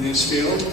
in his field.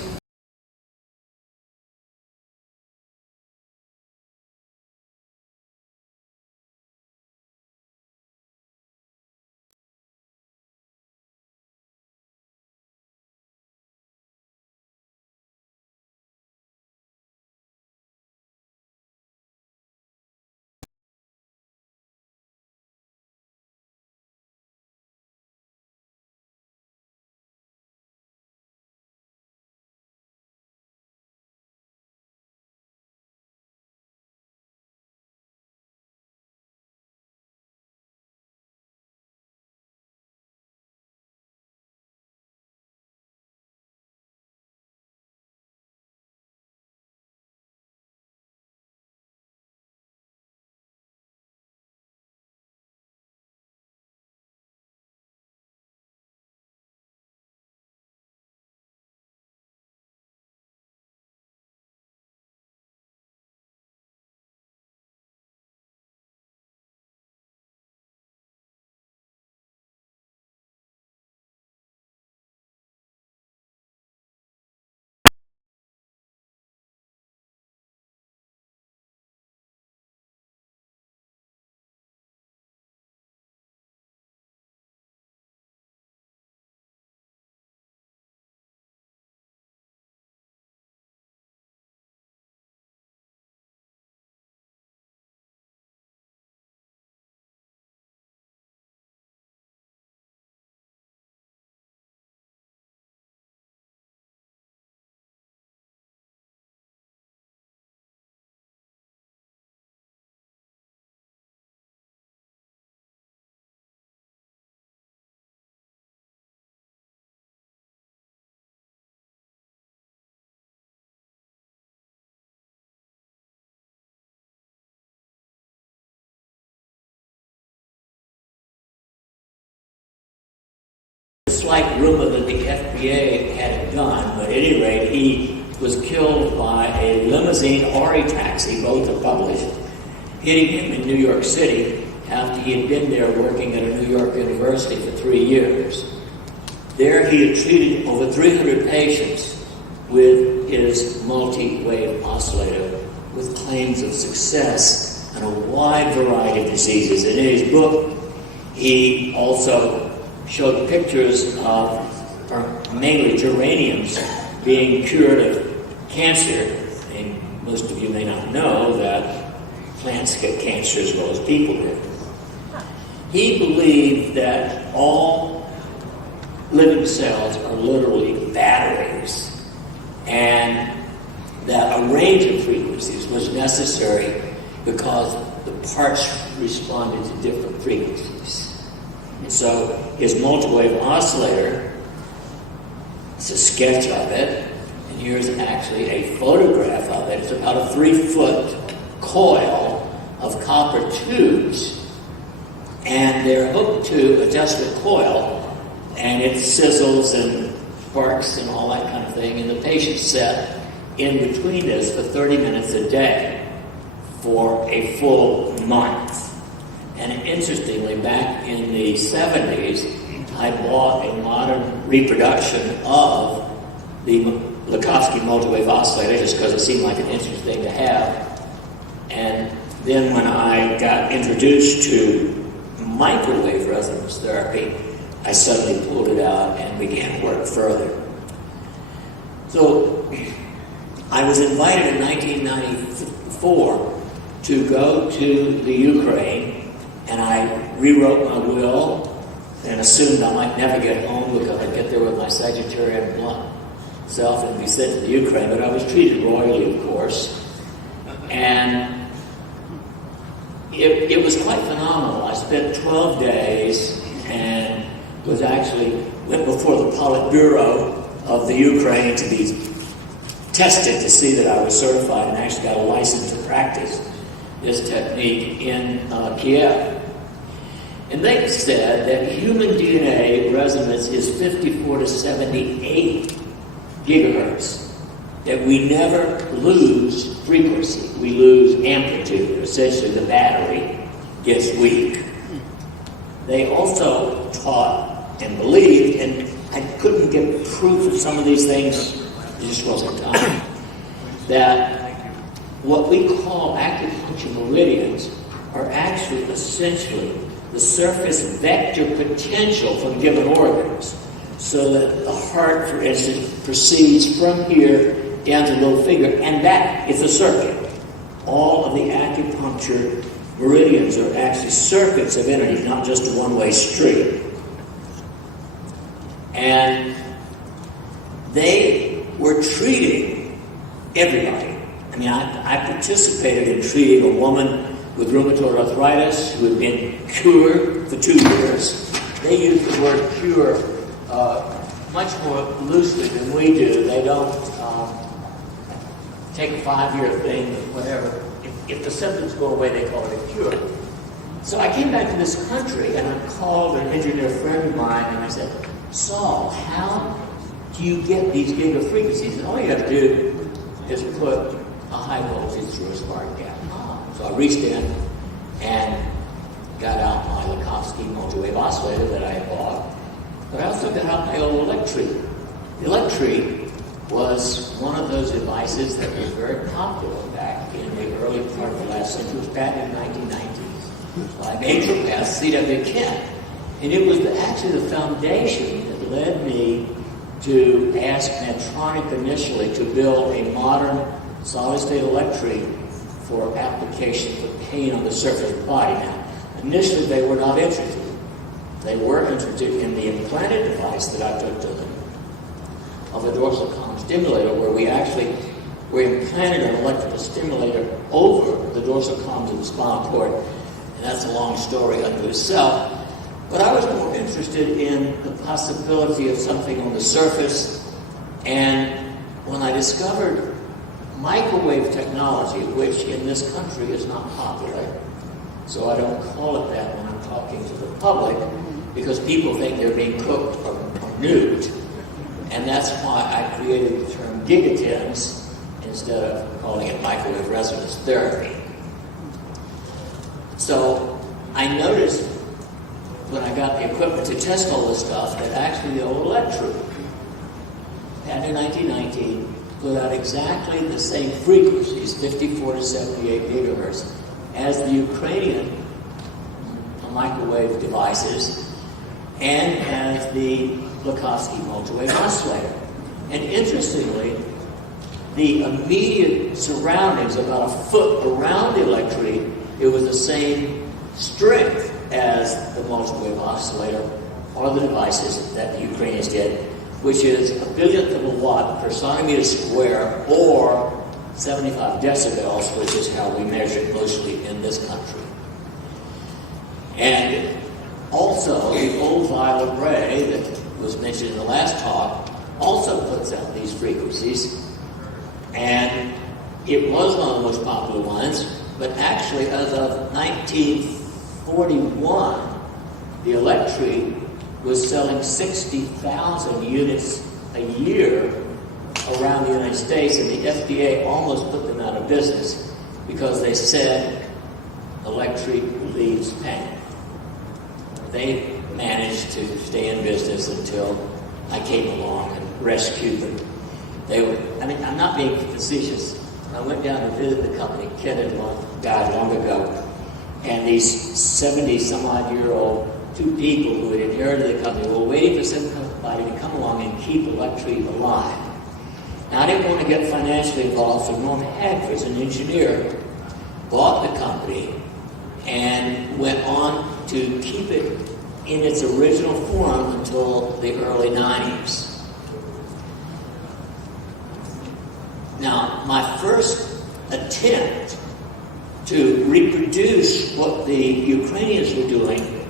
Slight rumor that the FBI had it done, but at any rate, he was killed by a limousine or a taxi, both are published, hitting him in New York City after he had been there working at a New York university for 3 years. There he had treated over 300 patients with his multi-wave oscillator with claims of success on a wide variety of diseases. And in his book, he also showed pictures of mainly geraniums being cured of cancer. And most of you may not know that plants get cancer as well as people do. He believed that all living cells are literally batteries, and that a range of frequencies was necessary because the parts responded to different frequencies. And so his multi-wave oscillator, it's a sketch of it, and here's actually a photograph of it. It's about a 3-foot coil of copper tubes, and they're hooked to adjust the coil, and it sizzles and sparks and all that kind of thing, and the patient's set in between this for 30 minutes a day for a full month. And interestingly, back in the 70s, I bought a modern reproduction of the Lukovsky multi-wave oscillator just because it seemed like an interesting thing to have. And then when I got introduced to microwave resonance therapy, I suddenly pulled it out and began to work further. So I was invited in 1994 to go to the Ukraine, and I rewrote my will and assumed I might never get home because I'd get there with my Sagittarian blunt self and be sent to the Ukraine. But I was treated royally, of course. And it was quite phenomenal. I spent 12 days and went before the Politburo of the Ukraine to be tested to see that I was certified, and actually got a license to practice this technique in Kiev. And they said that human DNA resonance is 54 to 78 gigahertz, that we never lose frequency, we lose amplitude. Essentially, the battery gets weak. They also taught and believed, and I couldn't get proof of some of these things, there just wasn't time, that what we call acupuncture meridians are actually essentially the surface vector potential from given organs, so that the heart, for instance, proceeds from here down to the little finger, and that is a circuit. All of the acupuncture meridians are actually circuits of energy, not just a one-way street. And they were treating everybody. I mean, I participated in treating a woman with rheumatoid arthritis who had been cured for 2 years. They use the word cure much more loosely than we do. They don't take a 5-year thing or whatever. If the symptoms go away, they call it a cure. So I came back to this country and I called an engineer friend of mine and I said, Saul, how do you get these giga frequencies? And all you have to do is put a high voltage through a spark gap. So I reached in and got out my Lakhovsky multi-wave oscillator that I had bought, but I also got out my old Electri. The Electri was one of those devices that was very popular back in the early part of the last century. It was patented in 1990 by naturopath C.W. Kent. And it was actually the foundation that led me to ask Medtronic initially to build a modern solid-state Electri for application for pain on the surface of the body. Now, initially they were not interested. They were interested in the implanted device that I took to them of a dorsal column stimulator, where we implanted an electrical stimulator over the dorsal columns of the spinal cord, and that's a long story unto itself. But I was more interested in the possibility of something on the surface, and when I discovered microwave technology, which in this country is not popular, so I don't call it that when I'm talking to the public, because people think they're being cooked or nuked, and that's why I created the term gigatons instead of calling it microwave resonance therapy. So I noticed when I got the equipment to test all this stuff that actually the old Electri, patented in 1919, put out exactly the same frequencies, 54 to 78 gigahertz, as the Ukrainian microwave devices and as the Lakhovsky multi-wave oscillator. And interestingly, the immediate surroundings, about a foot around the Electri, it was the same strength as the multi-wave oscillator or the devices that the Ukrainians did, which is a billionth of a watt per centimeter square, or 75 decibels, which is how we measure it mostly in this country. And also, the old violet ray that was mentioned in the last talk also puts out these frequencies, and it was one of the most popular ones, but actually as of 1941, the Electri was selling 60,000 units a year around the United States, and the FDA almost put them out of business because they said Electri relieves pain. They managed to stay in business until I came along and rescued them. I'm not being facetious. I went down to visit the company. Ken had died long ago, and these 70-some-odd-year-old two people who had inherited the company were waiting for somebody to come along and keep Electri alive. Now, I didn't want to get financially involved, so Norm Hagfors, an engineer, bought the company and went on to keep it in its original form until the early 90s. Now, my first attempt to reproduce what the Ukrainians were doing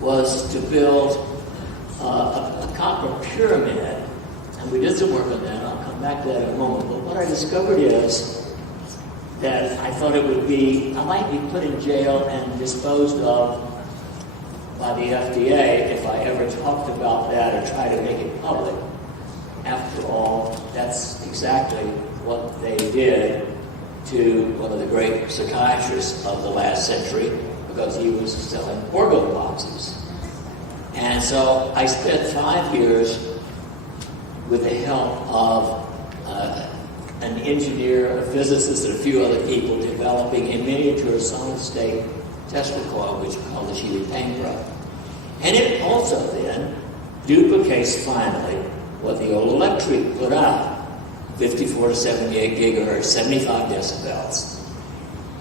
was to build a copper pyramid, and we did some work on that. I'll come back to that in a moment. But what I discovered is that I thought it would be, I might be put in jail and disposed of by the FDA if I ever talked about that or tried to make it public. After all, that's exactly what they did to one of the great psychiatrists of the last century, because he was selling organ boxes. And so I spent 5 years with the help of an engineer, a physicist, and a few other people, developing a miniature solid-state test recoil, which we call the Shealy pain probe. And it also then duplicates finally what the old electric put out, 54 to 78 gigahertz, 75 decibels.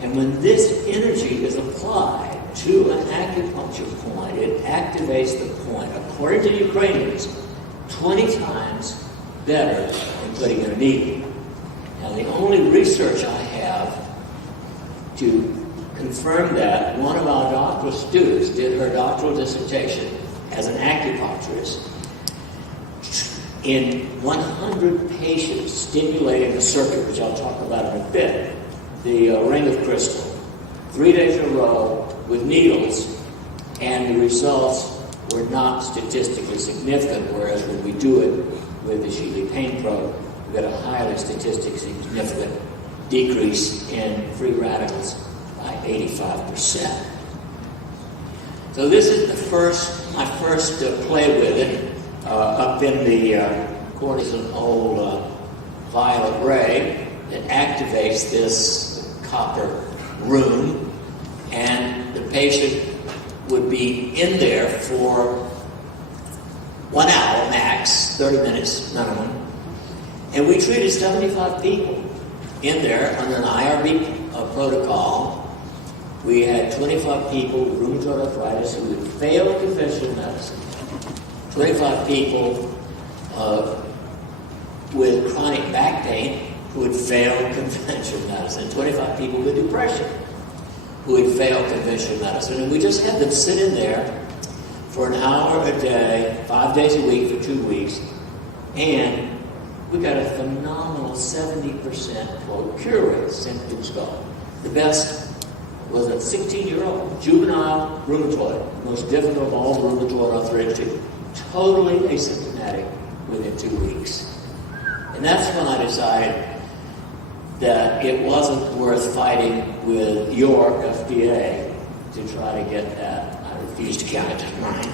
And when this energy is applied to an acupuncture point, it activates the point, according to Ukrainians, 20 times better than putting in a needle. Now, the only research I have to confirm that, one of our doctoral students did her doctoral dissertation as an acupuncturist in 100 patients, stimulating the circuit, which I'll talk about in a bit, the ring of crystal, 3 days in a row with needles, and the results were not statistically significant, whereas when we do it with the Shealy pain probe, we get a highly statistically significant decrease in free radicals by 85%. So this is my first play with it, up in the corner is an old violet ray that activates this copper room, and the patient would be in there for 1 hour max, 30 minutes minimum. And we treated 75 people in there under an IRB protocol. We had 25 people with rheumatoid arthritis who had failed conventional medicine, 25 people with chronic back pain who had failed conventional medicine, 25 people with depression who had failed conventional medicine. And we just had them sit in there for an hour a day, 5 days a week for 2 weeks, and we got a phenomenal 70% quote cure rate, symptoms gone. The best was a 16-year-old juvenile rheumatoid, the most difficult of all rheumatoid arthritis, totally asymptomatic within 2 weeks. And that's when I decided that it wasn't worth fighting with your FDA to try to get that. I refuse to count it as mine,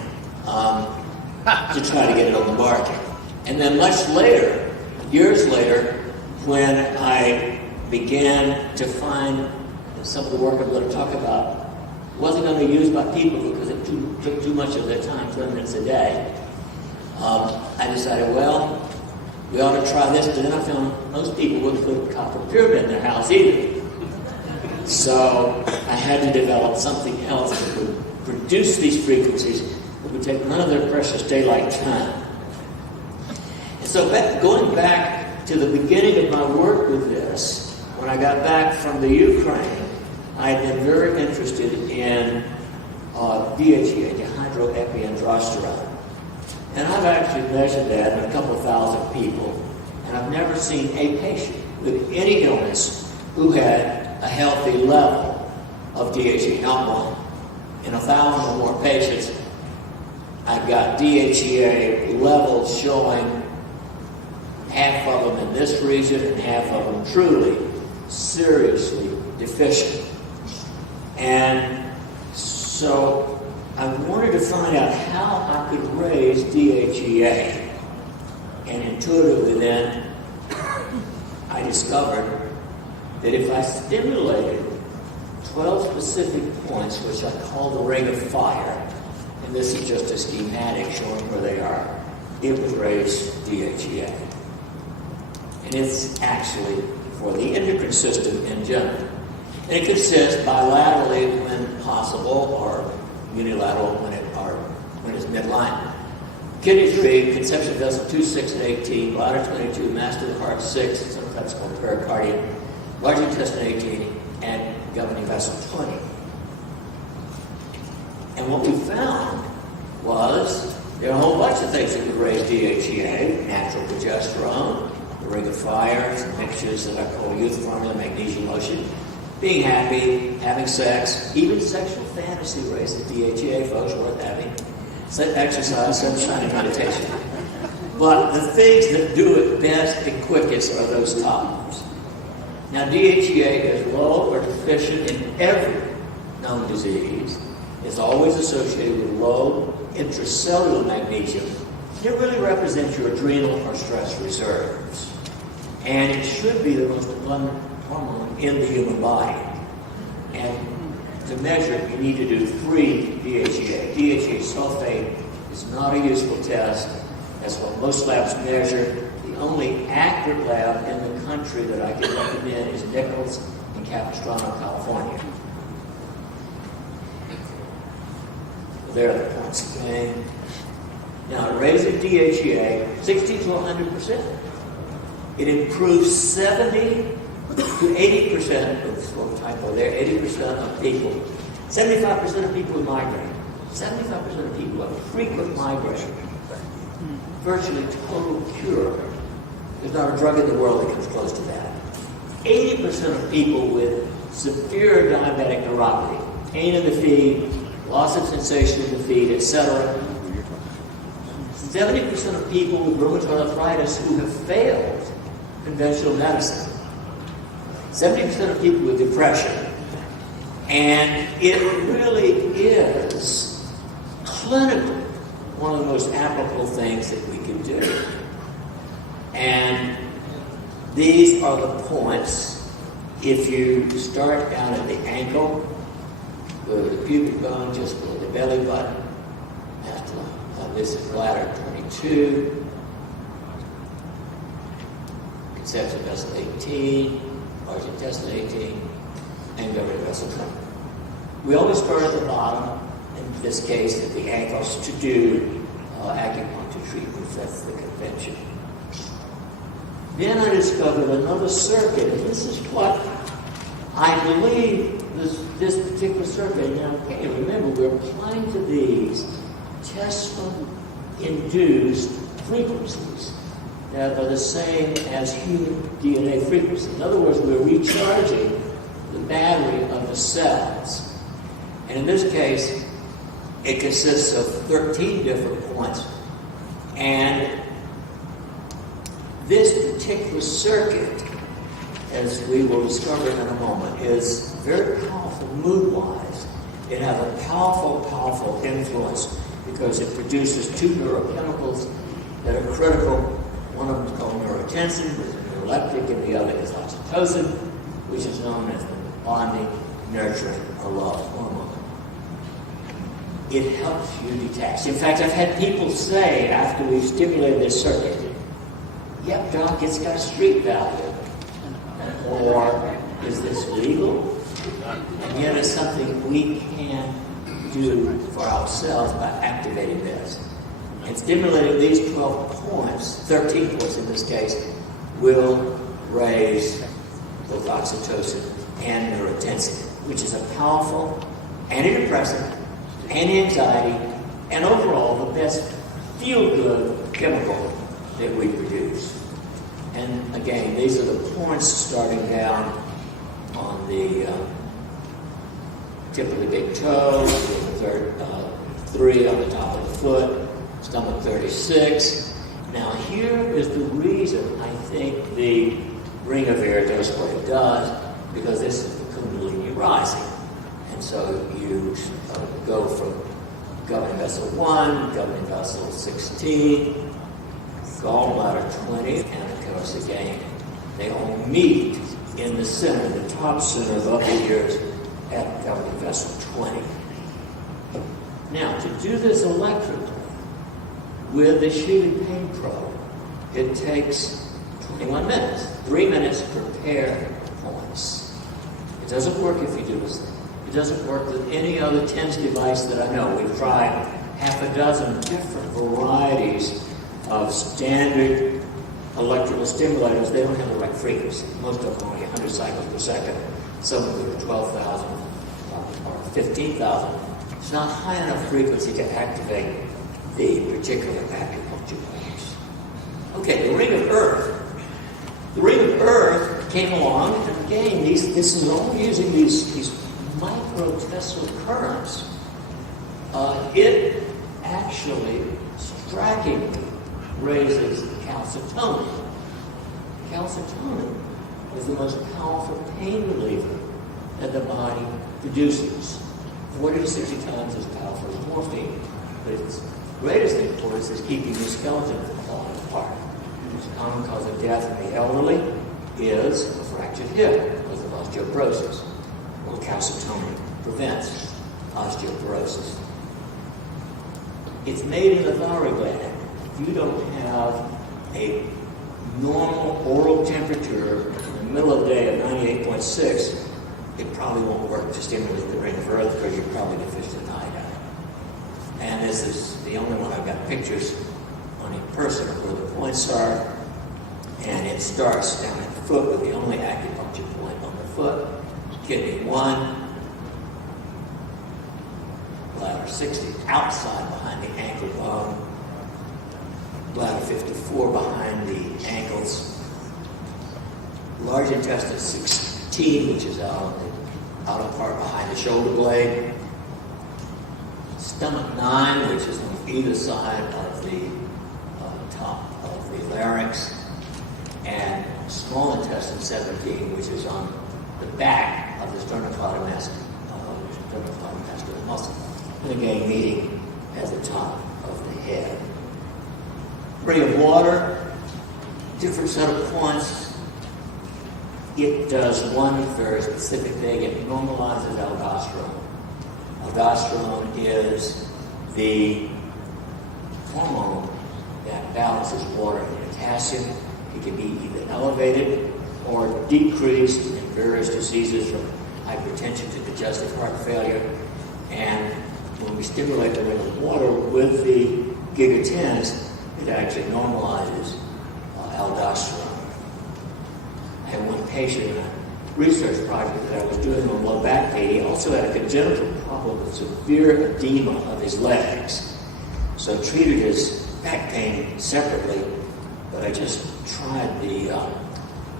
to try to get it on the market. And then much later, years later, when I began to find that some of the work I'm going to talk about wasn't going to be used by people because it took too much of their time, 20 minutes a day, I decided, well, we ought to try this, but then I found most people wouldn't put a copper pyramid in their house either. So I had to develop something else that would produce these frequencies that would take none of their precious daylight time. And so going back to the beginning of my work with this, when I got back from the Ukraine, I had been very interested in DHEA, dehydroepiandrosterone. And I've actually measured that in a couple thousand people, and I've never seen a patient with any illness who had a healthy level of DHEA, not one. In 1,000 or more patients, I've got DHEA levels showing half of them in this region and half of them truly, seriously deficient. And so I wanted to find out how I could raise DHEA. And intuitively then, I discovered that if I stimulated 12 specific points, which I call the ring of fire, and this is just a schematic showing where they are, it would raise DHEA. And it's actually for the endocrine system in general. And it consists bilaterally when possible, or unilateral when it's midline. Kidney 3, conception vessel 2, 6, and 18, bladder 22, master heart 6, sometimes called pericardium, large intestine 18, and governing vessel 20. And what we found was there are a whole bunch of things that would raise DHEA, natural progesterone, the ring of fire, some mixtures that I call youth formula, magnesium lotion, being happy, having sex, even sexual fantasy raises DHEA, folks, worth having. Exercise, sunshine, and meditation. But the things that do it best and quickest are those top ones. Now, DHEA is low or deficient in every known disease. It's always associated with low intracellular magnesium It really represents your adrenal or stress reserves. And it should be the most abundant hormone in the human body. And to measure it, you need to do 3 DHEA. DHEA sulfate is not a useful test. That's what most labs measure. The only accurate lab in the country that I can recommend is Nichols in Capistrano, California. There are the points again. Now, raising DHEA 60 to 100%. It improves 70 to 80% of typo there, 80% of people. 75% of people with migraine. 75% of people have frequent migraine. Virtually total cure. There's not a drug in the world that comes close to that. 80% of people with severe diabetic neuropathy, pain in the feet, loss of sensation in the feet, etc. 70% of people with rheumatoid arthritis who have failed conventional medicine. 70% of people with depression. And it really is clinically one of the most applicable things that we can do. And these are the points. If you start down at the ankle, go to the pubic bone, just below the belly button, this is bladder 22, conception vessel 18, large intestine 18, and governor vessel 20. We always start at the bottom, in this case at the ankles, to do acupuncture treatments. That's the convention. Then I discovered another circuit, and this is what I believe this particular circuit. Now, okay, remember, we're applying to these Tesla-induced frequencies that are the same as human DNA frequency. In other words, we're recharging the battery of the cells. And in this case, it consists of 13 different points. And this particular circuit, as we will discover in a moment, is very powerful mood-wise. It has a powerful, powerful influence because it produces 2 neurochemicals that are critical. One of them is called neurotensin, which is neuroleptic, and the other is oxytocin, which is known as the bonding, nurturing, or love hormone. It helps you detach. In fact, I've had people say after we've stimulated this circuit, "Yep, doc, it's got street value." Or, "Is this legal?" And yet it's something we can do for ourselves by activating this. And stimulating these 12 points, 13 points in this case, will raise both oxytocin and neurotensin, which is a powerful antidepressant, anti-anxiety, and overall the best feel-good chemical that we produce. And again, these are the points starting down on the tip of the big toe, the 3 on the top of the foot, stomach 36. Now here is the reason I think the ring of air does what it does, because this is the Kundalini rising. And so you go from governing vessel 1, governing vessel 16, gallbladder 20, and of course again, they all meet in the center, the top center of the ears at governing vessel 20. Now, to do this electrically with the Shealy pain probe, it takes 21 minutes, 3 minutes per pair of points. It doesn't work if you do this thing. It doesn't work with any other TENS device that I know. We've tried half a dozen different varieties of standard electrical stimulators. They don't have the right frequency. Most of them only 100 cycles per second. Some of them are 12,000 or 15,000. It's not high enough frequency to activate the particular acupuncture points. Okay, the ring of earth. The ring of earth came along, and again, this is only using these micro Tesla currents. It actually strikingly raises calcitonin. Calcitonin is the most powerful pain reliever that the body produces. 40 to 60 times as powerful as morphine, but it's greatest importance is keeping your skeleton from falling apart. The most common cause of death in the elderly is a fractured hip because of osteoporosis. Well, calcitonin prevents osteoporosis. It's made in the thyroid gland. If you don't have a normal oral temperature in the middle of the day of 98.6, it probably won't work to stimulate the ring of earth because you're probably deficient in iodine. And this is the only one I've got pictures on in person of where the points are. And it starts down at the foot with the only acupuncture point on the foot. Kidney 1, bladder 60 outside behind the ankle bone, bladder 54 behind the ankles, large intestine 16, which is out on the outer part behind the shoulder blade, stomach 9, which is on either side of the top of the larynx, and small intestine 17, which is on the back of the sternocleidomastoid muscle. And again, meeting at the top of the head. Ring of water, different set of points. It does one very specific thing. It normalizes aldosterone. Aldosterone is the hormone that balances water and potassium. It can be either elevated or decreased in various diseases from hypertension to congestive heart failure. And when we stimulate the ring of water with the giga-10s, it actually normalizes aldosterone. I had one patient in a research project that I was doing on low back pain. He also had a congenital problem with severe edema of his legs. So I treated his back pain separately, but I just tried the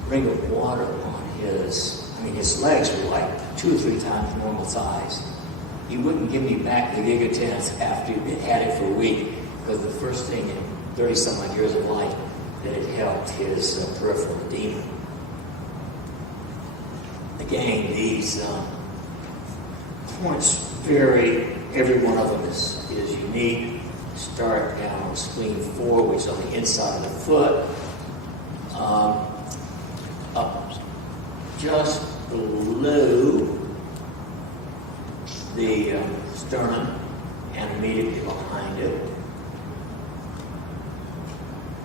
ring of water on his legs were like 2 or 3 times normal size. He wouldn't give me back the giga-10s after he'd had it for a week, because the first thing in 30-some-odd years of life that it helped his peripheral edema. Again, these points vary. Every one of them is unique. Start down on spleen 4, which is on the inside of the foot, up just below the sternum and immediately behind it.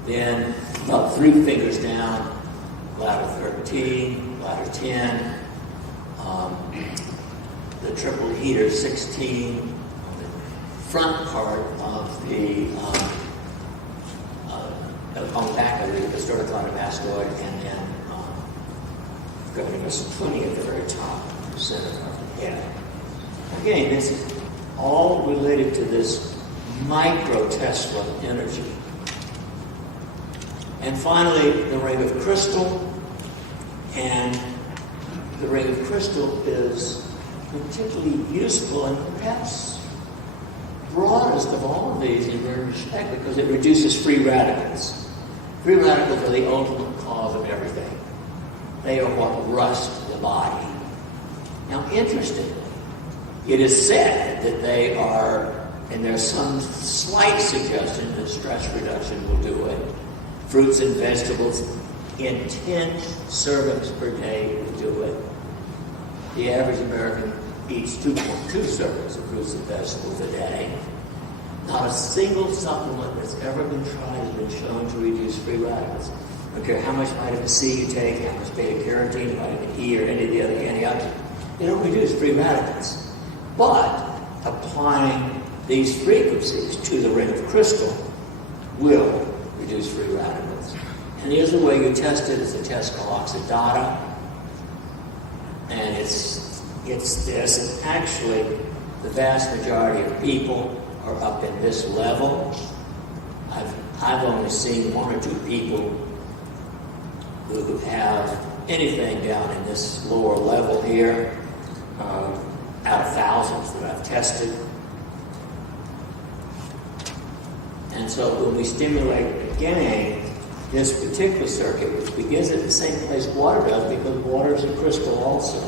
Then about 3 fingers down, bladder 13, bladder 10, the triple heater 16, on the front part of the on the back of the sternocleidomastoid, and then there's 20 at the very top, center of the head. Again, this is all related to this microtesla energy. And finally, the ring of crystal. And the ring of crystal is particularly useful and perhaps broadest of all of these in very respect, because it reduces free radicals. Free radicals are the ultimate cause of everything. They are what rust the body. Now, interestingly, it is said that they are, and there's some slight suggestion that stress reduction will do it. Fruits and vegetables in 10 servings per day will do it. The average American eats 2.2 servings of fruits and vegetables a day. Not a single supplement that's ever been tried has been shown to reduce free radicals. I don't care how much vitamin C you take, how much beta-carotene, vitamin E, or any of the other antioxidants. They don't reduce free radicals. But applying these frequencies to the ring of crystal will reduce free radicals. And here's the way you test it. It's a test called oxidata. And it's this. And actually, the vast majority of people are up in this level. I've only seen 1 or 2 people who have anything down in this lower level here, out of thousands that I've tested. And so when we stimulate again this particular circuit, which begins at the same place water does, because water is a crystal also.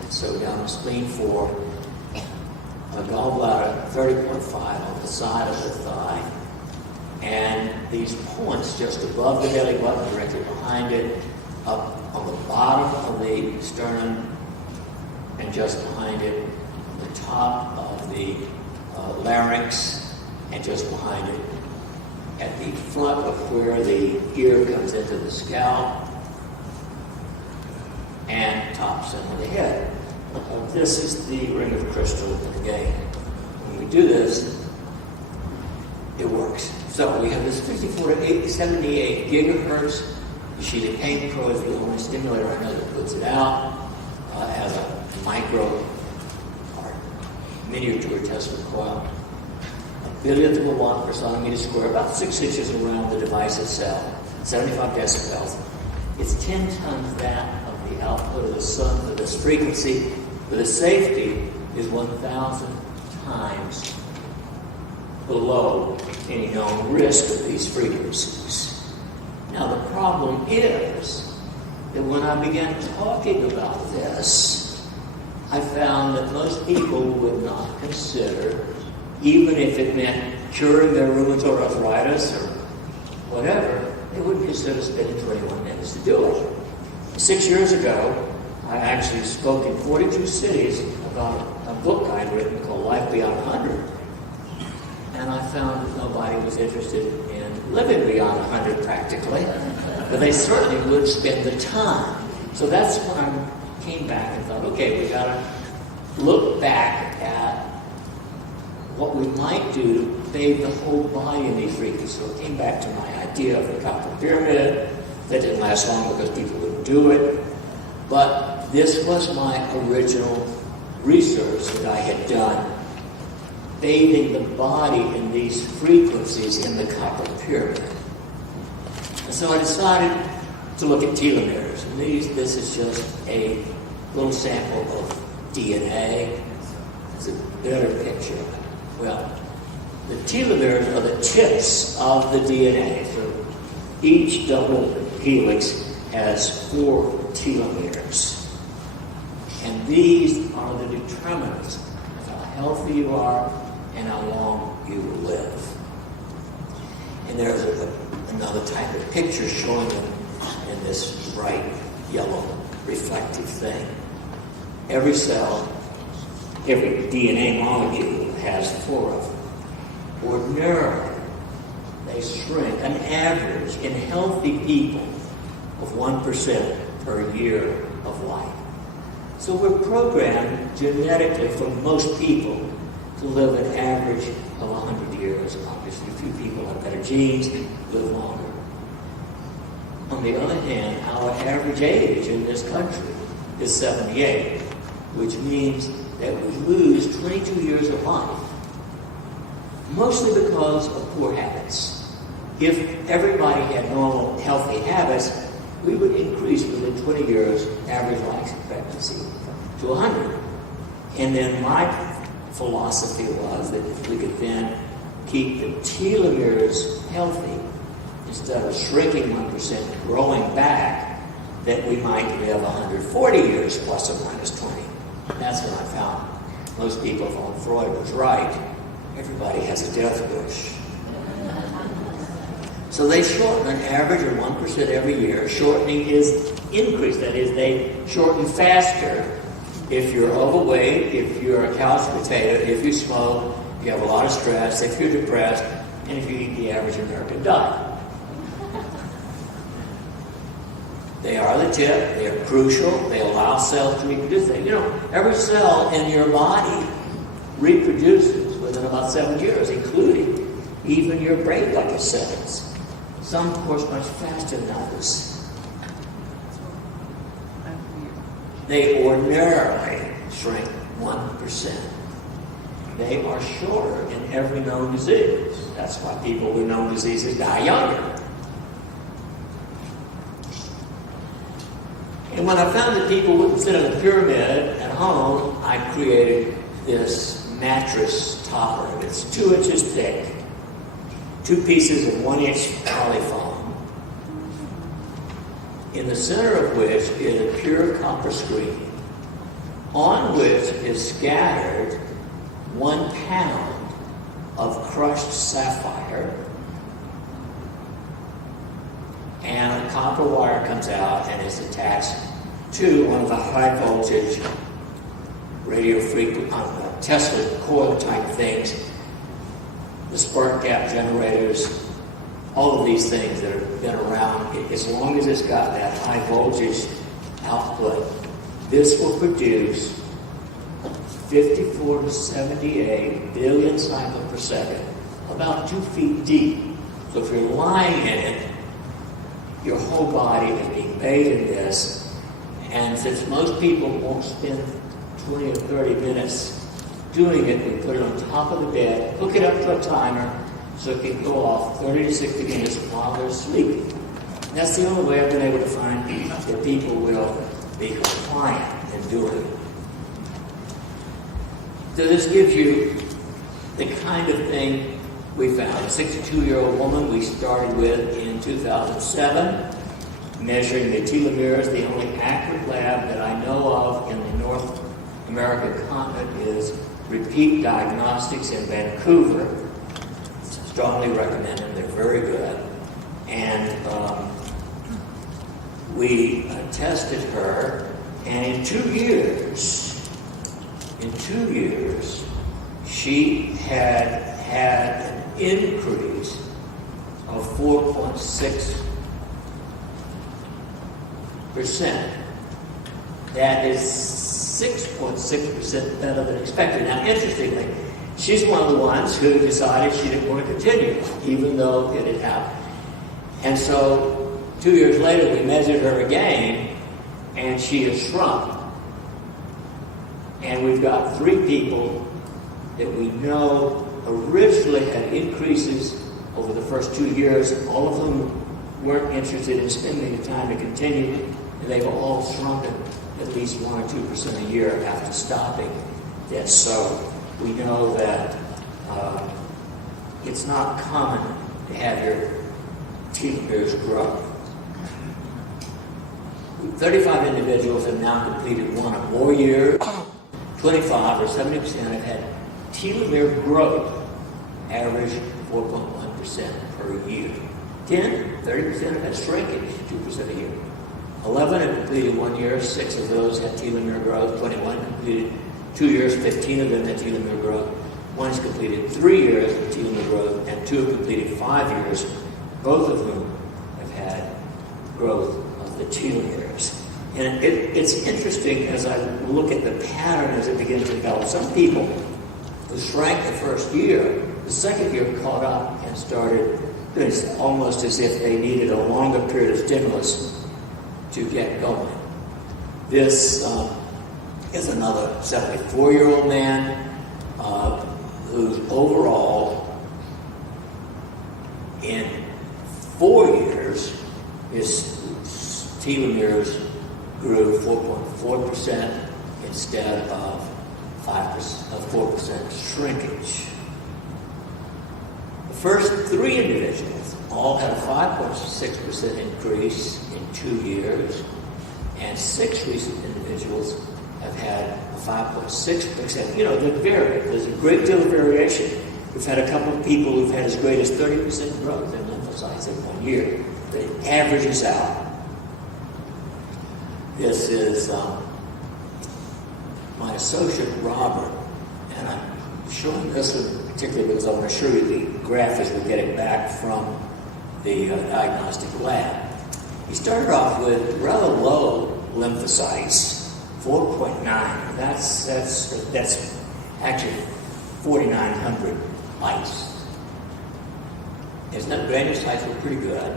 And so down in spleen 4, a gallbladder 30.5 on the side of the thigh, and these points just above the belly button, directly behind it, up on the bottom of the sternum, and just behind it, on the top of the larynx, and just behind it, at the front of where the ear comes into the scalp, and top center of the head. This is the ring of crystal again. When we do this, it works. So we have this 54 to 78 gigahertz. The Shealy Pain Pro is the only stimulator I know that puts it out as a micro or miniature Tesla coil. A billionth of a watt per centimeter square, about 6 inches around the device itself, 75 decibels. It's 10 times that of the output of the sun for this frequency, but the safety is 1,000 times below any known risk of these frequencies. Now the problem is that when I began talking about this, I found that most people would not consider, even if it meant curing their rheumatoid arthritis or whatever, they wouldn't consider spending 21 minutes to do it. 6 years ago, I actually spoke in 42 cities about a book I'd written called Life Beyond 100. And I found that nobody was interested in living beyond 100 practically, but they certainly would spend the time. So that's when I came back and thought, okay, we got to look back at what we might do to bathe the whole body in these frequencies. So it came back to my idea of the copper pyramid. That didn't last long because people wouldn't do it. But this was my original research that I had done, bathing the body in these frequencies in the copper pyramid. And so I decided to look at telomeres. And this is just a little sample of DNA. It's a better picture. Well, the telomeres are the tips of the DNA. So each double helix has 4 telomeres. And these are the determinants of how healthy you are and how long you will live. And there's another type of picture showing them in this bright yellow reflective thing. Every cell, every DNA molecule has 4 of them. Ordinarily, they shrink, an average in healthy people of 1% per year of life. So we're programmed genetically for most people to live an average of 100 years. Obviously, a few people have better genes, live longer. On the other hand, our average age in this country is 78, which means that we lose 22 years of life, mostly because of poor habits. If everybody had normal, healthy habits, we would increase within 20 years average life expectancy to 100. And then my philosophy was that if we could then keep the telomeres healthy, instead of shrinking 1% and growing back, that we might live 140 years plus or minus 20. That's when I found most people thought Freud was right. Everybody has a death wish. So they shorten an average of 1% every year. Shortening is increase. That is, they shorten faster if you're overweight, if you're a couch potato, if you smoke, if you have a lot of stress, if you're depressed, and if you eat the average American diet. They are the tip. They are crucial. They allow cells to reproduce. You know, every cell in your body reproduces within about 7 years, including even your brain bucket cells. Some, of course, much faster than others. They ordinarily shrink 1%. They are shorter in every known disease. That's why people with known diseases die younger. And when I found that people wouldn't sit on a pyramid at home, I created this mattress topper. It's 2 inches thick. 2 pieces of 1-inch polyfoam, in the center of which is a pure copper screen, on which is scattered 1 pound of crushed sapphire, and a copper wire comes out and is attached to one of the high voltage radio Tesla coil type things, the spark gap generators, all of these things that have been around. As long as it's got that high voltage output, this will produce 54 to 78 billion cycles per second, about 2 feet deep. So if you're lying in it, your whole body is being bathed in this. And since most people won't spend 20 or 30 minutes doing it, we put it on top of the bed, hook it up to a timer so it can go off 30 to 60 minutes while they're sleeping. And that's the only way I've been able to find that people will be compliant in doing it. So this gives you the kind of thing we found. A 62-year-old woman we started with in 2007, measuring the telomeres. The only accurate lab that I know of in the North American continent is Repeat Diagnostics in Vancouver. Strongly recommend them. They're very good. And we tested her, and in 2 years, she had an increase of 4.6%. That is 6.6% better than expected. Now, interestingly, she's one of the ones who decided she didn't want to continue, even though it had happened. And so, 2 years later, we measured her again, and she has shrunk. And we've got 3 people that we know originally had increases over the first 2 years, all of whom weren't interested in spending the time to continue, and they've all shrunken at least 1 or 2% a year after stopping this. So we know that it's not common to have your telomeres grow. 35 individuals have now completed 1 or more years. 25 or 70% have had telomere growth, average 4.1% per year. 30% have had shrinkage, 2% a year. 11 have completed 1 year, 6 of those had telomere growth. 21 completed 2 years, 15 of them had telomere growth. 1 has completed 3 years of telomere growth, and 2 have completed 5 years, both of whom have had growth of the telomeres. And it's interesting as I look at the pattern as it begins to develop. Some people who shrank the first year, the second year caught up and started doing it almost as if they needed a longer period of stimulus to get going. This is another 74-year-old man who's overall, in 4 years, his telomeres grew 4.4% instead of 4% shrinkage. The first 3 individuals all had a 5.6% increase in 2 years, and 6 recent individuals have had a 5.6%. You know, they vary. There's a great deal of variation. We've had a couple of people who've had as great as 30% growth in lymphocytes in 1 year. But it averages out. This is my associate, Robert, and I'm showing this one particularly because I want to show you the graph as we get it back from the diagnostic lab. He started off with rather low lymphocytes, 4.9. That's actually 4,900 mice. His granulocytes were pretty good.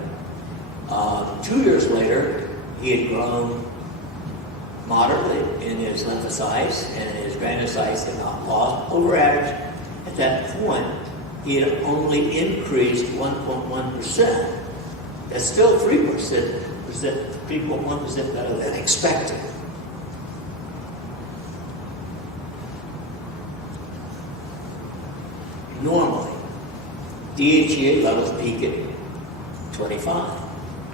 2 years later, he had grown moderately in his lymphocytes, and his granulocytes had not lost over average. At that point, he had only increased 1.1%. That's still 3.1% better than expected. Normally, DHEA levels peak at 25.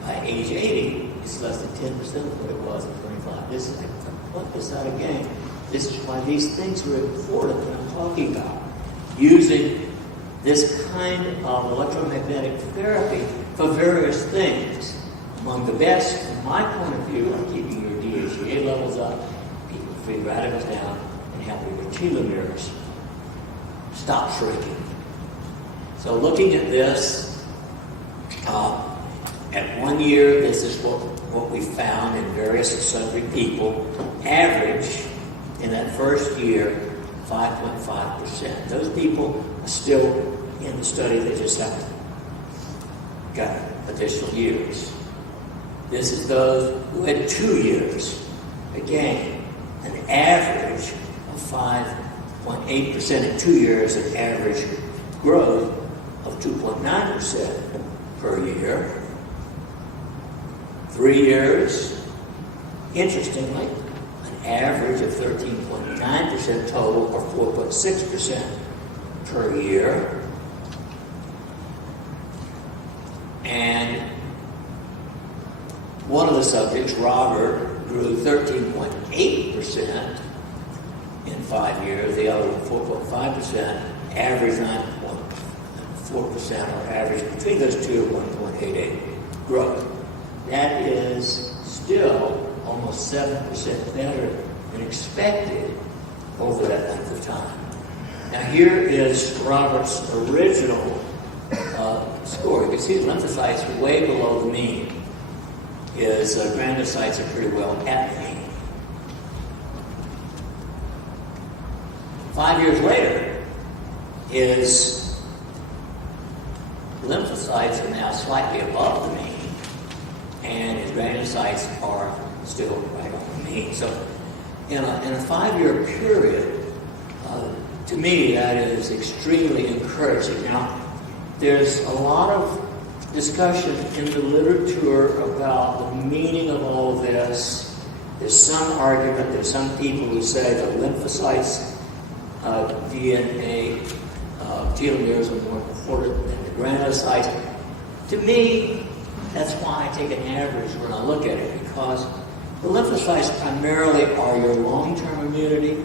By age 80, it's less than 10% of what it was at 25. This is like, what is that again? This is why these things are important that I'm talking about. using this kind of electromagnetic therapy for various things. Among the best, from my point of view, are keeping your DHEA levels up, keeping free radicals down, and helping your telomeres stop shrinking. So looking at this, at 1 year, this is what we found in various sundry people. Average in that first year, 5.5%. Those people are still in the study, they just haven't got additional years. This is those who had 2 years. Again, an average of 5.8% in 2 years, an average growth of 2.9% per year. 3 years, interestingly, an average of 13.9% total, or 4.6% per year. And one of the subjects, Robert, grew 13.8% in 5 years, the other 4.5%, average 9.4%, or average between those two, 1.88 growth. That is still almost 7% better than expected over that length of time. Now here is Robert's original score. You can see the lymphocytes are way below the mean. His granulocytes are pretty well at the mean. 5 years later, his lymphocytes are now slightly above the mean, and his granulocytes are still right on the mean. So in a 5-year period, to me, that is extremely encouraging. Now, there's a lot of discussion in the literature about the meaning of all of this. There's some argument, there's some people who say that lymphocytes, DNA, telomeres are more important than the granulocytes. To me, that's why I take an average when I look at it, because the lymphocytes primarily are your long-term immunity,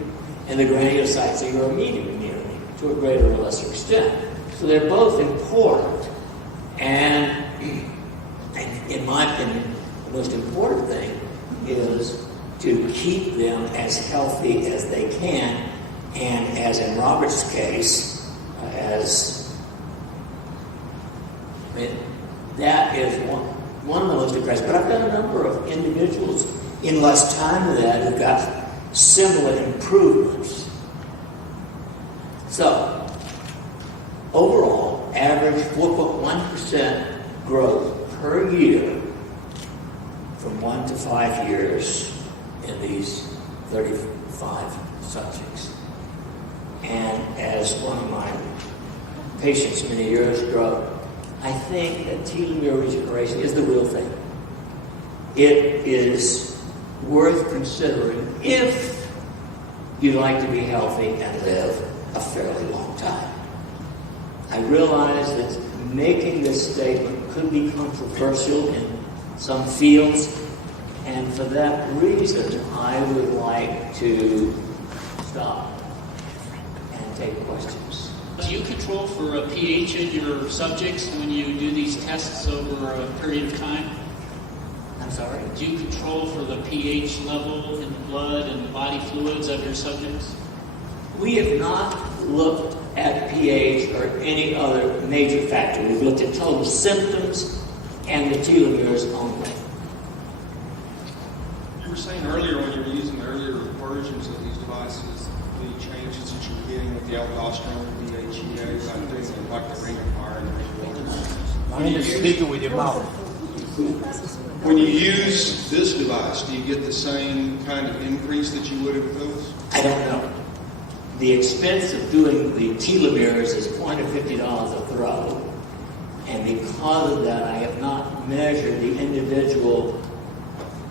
and the granulocytes are your immediate immunity to a greater or lesser extent. So they're both important. And in my opinion, the most important thing is to keep them as healthy as they can, and as in Robert's case, that is one of the most impressive. But I've got a number of individuals in less time than that who've got similar improvements. So, overall, average 4.1% growth per year from 1 to 5 years in these 35 subjects. And as one of my patients many years ago, I think that telomere regeneration is the real thing. It is worth considering if you'd like to be healthy and live a fairly long time. I realize that making this statement could be controversial in some fields, and for that reason, I would like to stop and take questions. Do you control for a pH in your subjects when you do these tests over a period of time? I'm sorry? Do you control for the pH level in the blood and the body fluids of your subjects? We have not looked at pH or any other major factor. We've looked at total symptoms and the telomeres only. You were saying earlier when you were using earlier versions of these devices, the changes that you were getting with the aldosterone, DHEA, like the ring of fire and the ring of water. I need to speak it with your mouth. When you use this device, do you get the same kind of increase that you would have with those? I don't know. The expense of doing the telomeres is $250 a throw, and because of that, I have not measured the individual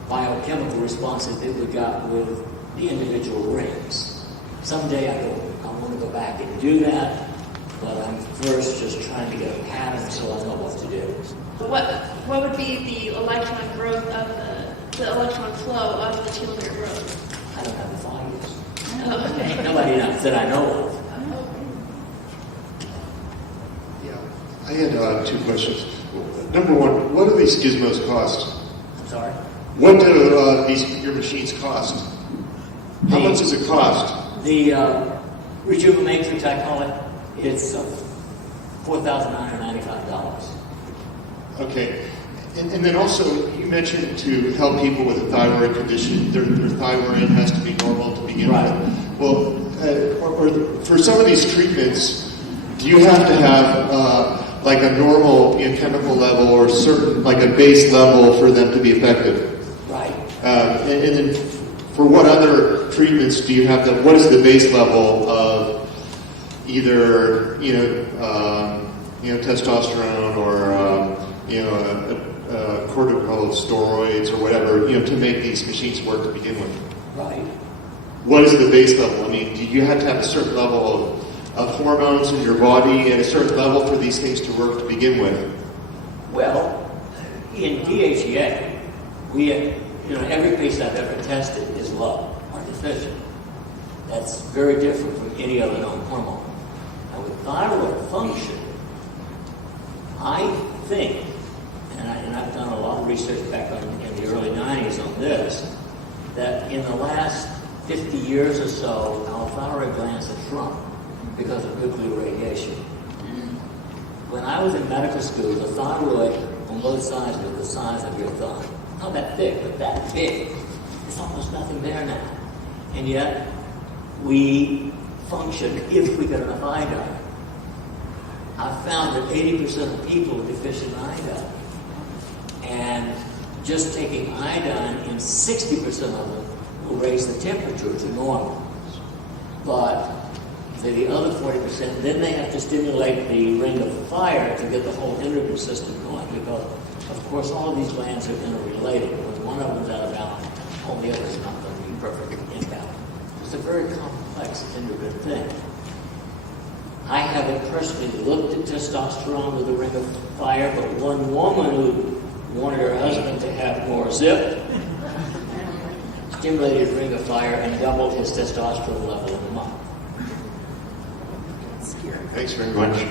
biochemical responses that we got with the individual rings. Someday I want to go back and do that, but I'm first just trying to get a pattern so I know what to do. What would be the electron growth of the electron flow of the telomere growth? I don't have the findings. Oh, okay. Nobody else that I know of. I had two questions. Number one, what do these gizmos cost? I'm sorry? What do your machines cost? How much does it cost? The Rejuven Matrix, I call it, it's $4,995. Okay. And then also, you mentioned to help people with a thyroid condition, their thyroid has to be normal to begin Right. with. Well, for some of these treatments, do you have to have like a normal chemical level or certain, like a base level for them to be effective? Right. And then for what other treatments do you have to, what is the base level of either, testosterone or, corticosteroids or whatever, to make these machines work to begin with? Right. What is the base level? I mean, do you have to have a certain level of hormones in your body at a certain level for these things to work to begin with? Well, in DHEA, every patient I've ever tested is low or deficient. That's very different from any other known hormone. Now, with thyroid function, I think, and I've done a lot of research back in the early 90s on this, that in the last 50 years or so, our thyroid glands have shrunk because of nuclear radiation. When I was in medical school, the thyroid on both sides was the size of your thumb. Not that thick, but that big. There's almost nothing there now. And yet, we function if we get enough iodine. I found that 80% of people are deficient in iodine. And just taking iodine in 60% of them will raise the temperature to normal. But the other 40%, then they have to stimulate the ring of fire to get the whole endocrine system going, because, of course, all of these glands are interrelated. When one of them's out of balance, all the others are not going to be perfectly in balance. It's a very complex endocrine thing. I haven't personally looked at testosterone with the ring of fire, but one woman who wanted her husband to have more zip stimulated his ring of fire and doubled his testosterone level in a month. Thanks very much.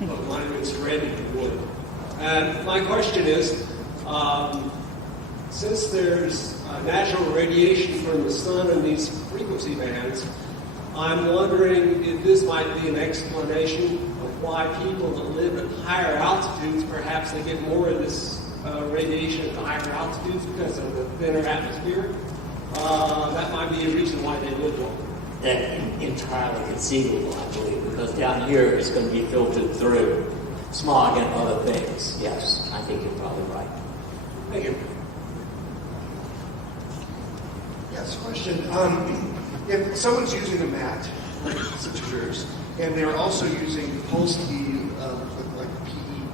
Well, my name is Randy Wood. And my question is, since there's natural radiation from the sun in these frequency bands, I'm wondering if this might be an explanation of why people that live at higher altitudes, perhaps they get more of this radiation at the higher altitudes because of the thinner atmosphere. That might be a reason why they live longer. That's entirely conceivable, I believe, because down here it's going to be filtered through smog and other things. Yes, I think you're probably right. Thank you. Yes, question. If someone's using a mat, such as yours, and they're also using pulsed like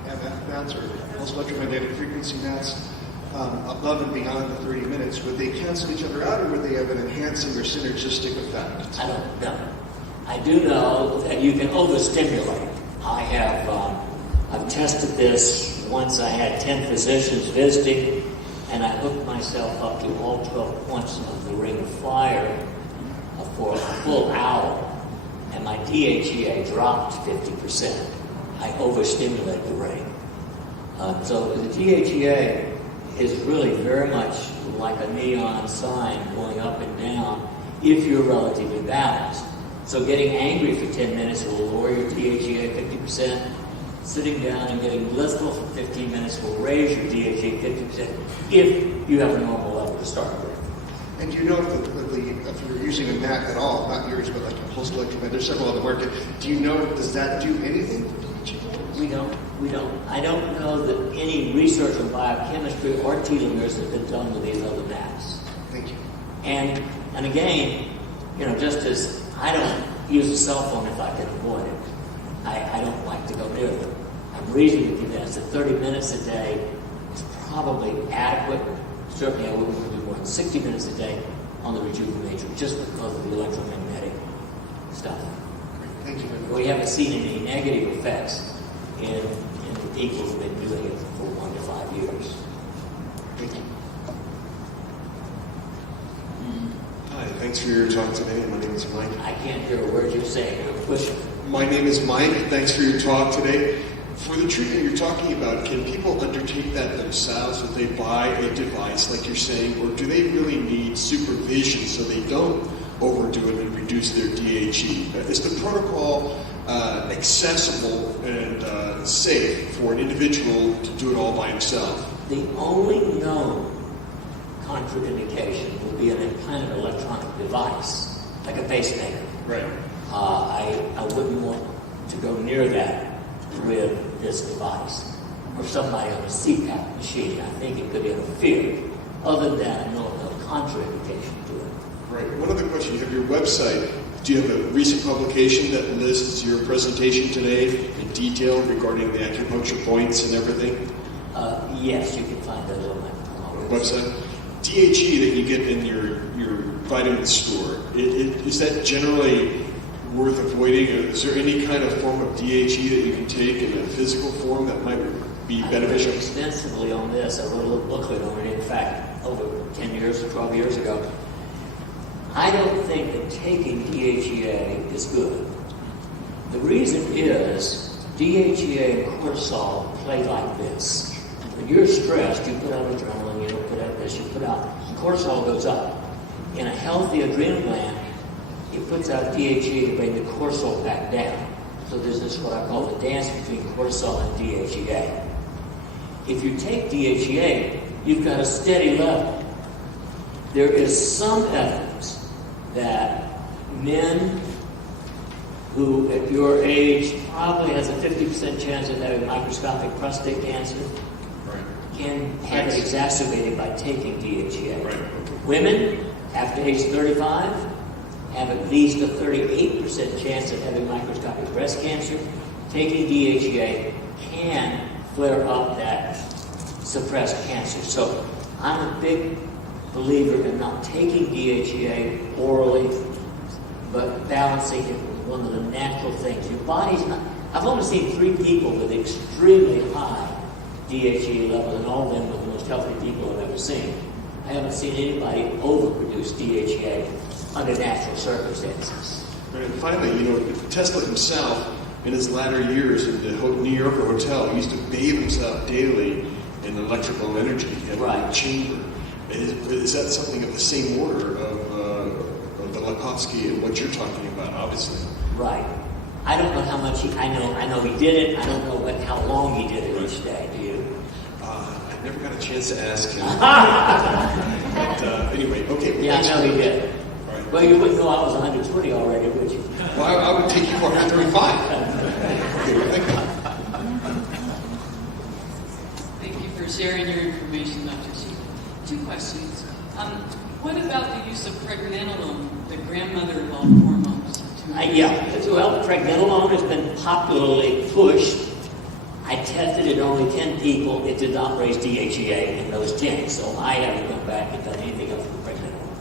PEMF mats or pulse electromagnetic frequency mats above and beyond the 30 minutes, would they cancel each other out, or would they have an enhancing or synergistic effect? I don't know. I do know that you can overstimulate. I've tested this once. I had 10 physicians visiting, and I hooked myself up to all 12 points of the ring of fire for a full hour, and my DHEA dropped 50%. I overstimulate the ring. So the DHEA is really very much like a neon sign going up and down if you're relatively balanced. So getting angry for 10 minutes will lower your DHEA 50%. Sitting down and getting blissful for 15 minutes will raise your DHEA 50% if you have a normal level to start with. And do you know if you're using a mat at all, not yours, but like a pulsed electromagnetic, there's several on the market, do you know, does that do anything for DHEA? We don't. I don't know that any research on biochemistry or telomeres has been done with these other mats. Thank you. And again, just as I don't use a cell phone if I can avoid it, I don't like to go near them. I'm reasonably convinced that 30 minutes a day is probably adequate. Certainly I wouldn't want to do more than 60 minutes a day on the Rejuven Matrix just because of the electromagnetic stuff. Thank you. We haven't seen any negative effects in the people who've been doing it for 1 to 5 years. Thank you. Hi, thanks for your talk today. My name is Mike. I can't hear a word you're saying. Push it. My name is Mike. Thanks for your talk today. For the treatment you're talking about, can people undertake that themselves if they buy a device, like you're saying, or do they really need supervision so they don't overdo it and reduce their DHE? Is the protocol accessible and safe for an individual to do it all by himself? The only known contraindication will be an implanted electronic device, like a pacemaker. Right. I wouldn't want to go near that with this device, or somebody on a CPAP machine. I think it could interfere. Other than that, I know of no contraindication to it. Right. One other question. You have your website. Do you have a recent publication that lists your presentation today in detail regarding the acupuncture points and everything? Yes, you can find that on my website. DHE that you get in your vitamin store, is that generally worth avoiding? Is there any kind of form of DHE that you can take in a physical form that might be beneficial? I wrote extensively on this. I wrote a little booklet on it, in fact, over 10 years or 12 years ago. I don't think that taking DHEA is good. The reason is DHEA and cortisol play like this. When you're stressed, you put out adrenaline, you don't put out this, you put out, cortisol goes up. In a healthy adrenal gland, it puts out DHEA to bring the cortisol back down. So there's this what I call the dance between cortisol and DHEA. If you take DHEA, you've got a steady level. There is some evidence that men who at your age probably has a 50% chance of having microscopic prostate cancer can have it exacerbated by taking DHEA. Right. Women after age 35 have at least a 38% chance of having microscopic breast cancer. Taking DHEA can flare up that suppressed cancer. So I'm a big believer in not taking DHEA orally, but balancing it with one of the natural things. Your body's not... I've only seen 3 people with extremely high DHEA levels, and all of them were the most healthy people I've ever seen. I haven't seen anybody overproduce DHEA under natural circumstances. Right. And finally, Tesla himself, in his latter years in the New Yorker hotel, he used to bathe himself daily in electrical energy in the chamber. Is that something of the same order of the Lakovsky and what you're talking about, obviously? Right. I don't know how much I know he did it. I don't know how long he did it each day. Do you? I never got a chance to ask him. But anyway, okay. Yeah, I know he did. Right. Well, you wouldn't know I was 120 already, would you? Well, I would take you for 135. Okay, well, thank you. Thank you for sharing your information, Dr. Shealy. 2 questions. What about the use of pregnenolone, the grandmother of all hormones? Well, pregnenolone has been popularly pushed. I tested it in only 10 people. It did not raise DHEA in those 10, so I haven't gone back and done anything else with pregnenolone.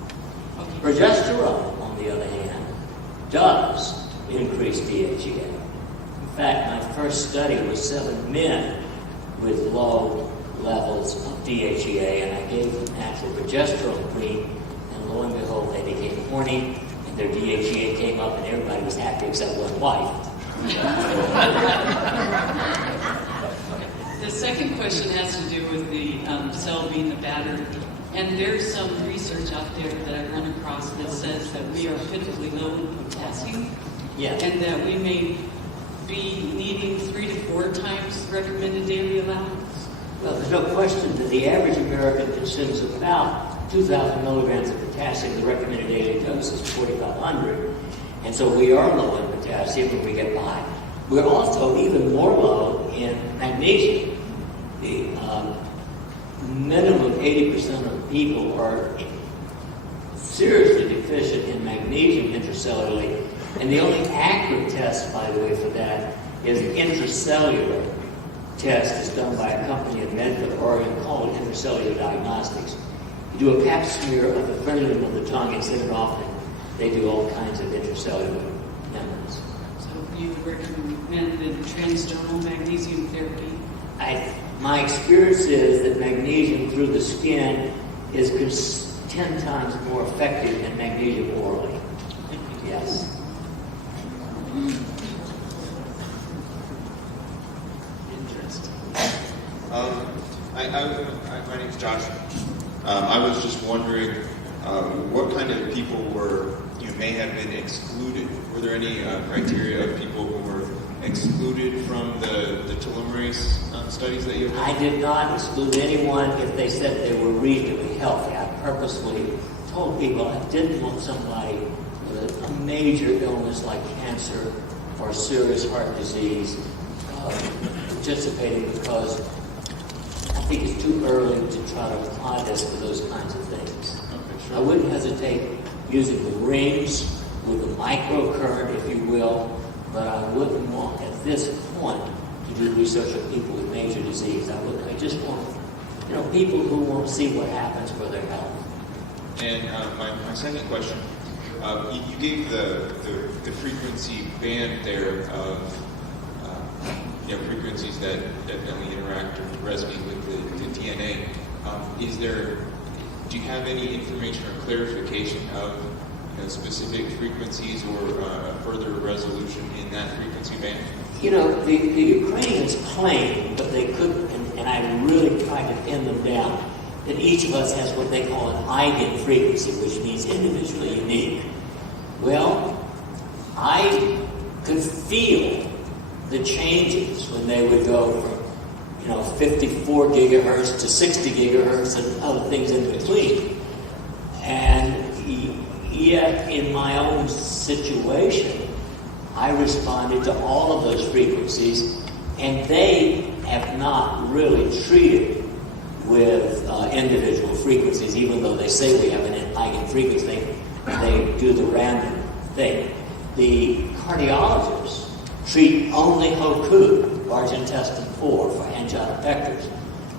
Okay. Progesterone, on the other hand, does increase DHEA. In fact, my first study was 7 men with low levels of DHEA, and I gave them natural progesterone cream, and lo and behold, they became horny, and their DHEA came up, and everybody was happy except one wife. The second question has to do with the cell being the battery. And there's some research out there that I run across that says that we are pitifully low in potassium. Yeah. And that we may be needing 3 to 4 times recommended daily allowance. Well, there's no question that the average American consumes about 2,000 milligrams of potassium. The recommended daily dose is 4,500. And so we are low in potassium when we get by. We're also even more low in magnesium. The minimum 80% of people are seriously deficient in magnesium intracellularly. And the only accurate test, by the way, for that is an intracellular test that's done by a company in Medford, Oregon, called Intracellular Diagnostics. You do a pap smear of the frenulum of the tongue and send it off, and they do all kinds of intracellular measurements. So you would recommend the transdermal magnesium therapy? My experience is that magnesium through the skin is 10 times more effective than magnesium orally. Yes. My name's Josh. I was just wondering what kind of people may have been excluded. Were there any criteria of people who were excluded from the telomerase studies that you had? I did not exclude anyone if they said they were reasonably healthy. I purposely told people I didn't want somebody with a major illness like cancer or serious heart disease participating, because I think it's too early to try to apply this for those kinds of things. Okay, sure. I wouldn't hesitate using the rings with the microcurrent, if you will, but I wouldn't want at this point to do research on people with major disease. I just want, people who want to see what happens for their health. And my second question, you gave the frequency band there of frequencies that definitely interact or resonate with the DNA. Do you have any information or clarification of specific frequencies or further resolution in that frequency band? The Ukrainians claim, but they couldn't, and I really tried to pin them down, that each of us has what they call an eigenfrequency, which means individually unique. Well, I could feel the changes when they would go from 54 gigahertz to 60 gigahertz and other things in between. And yet, in my own situation, I responded to all of those frequencies, and they have not really treated with individual frequencies, even though they say we have an eigenfrequency. They do the random thing. The cardiologists treat only HOKU, large intestine 4, for angina pectoris.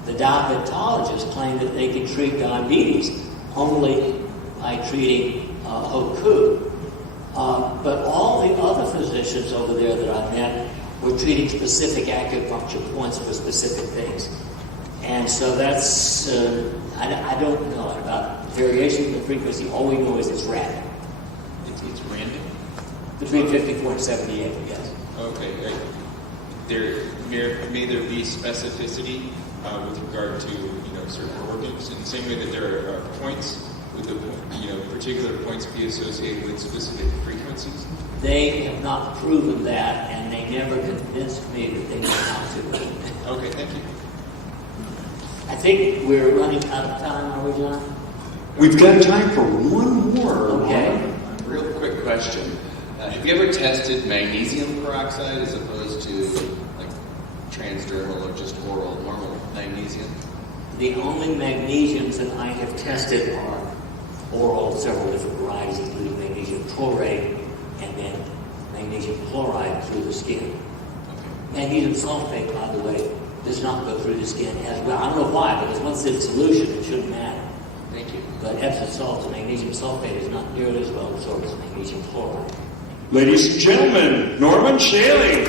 The diabetologists claim that they can treat diabetes only by treating HOKU. But all the other physicians over there that I met were treating specific acupuncture points for specific things. And so that's, I don't know about variation in the frequency. All we know is it's random. It's random? Between 54 and 78, yes. Okay. May there be specificity with regard to certain organs in the same way that there are points? Would the particular points be associated with specific frequencies? They have not proven that, and they never convinced me that they know how to. Okay, thank you. I think we're running out of time, are we, John? We've got time for one more. Okay. Real quick question. Have you ever tested magnesium peroxide as opposed to like transdermal or just oral, normal magnesium? The only magnesiums that I have tested are oral, several different varieties, including magnesium chlorate and then magnesium chloride through the skin. Magnesium sulfate, by the way, does not go through the skin as well. I don't know why, because once it's in solution, it shouldn't matter. Thank you. But Epsom salts and magnesium sulfate is not nearly as well absorbed as magnesium chloride. Ladies and gentlemen, Norman Shealy.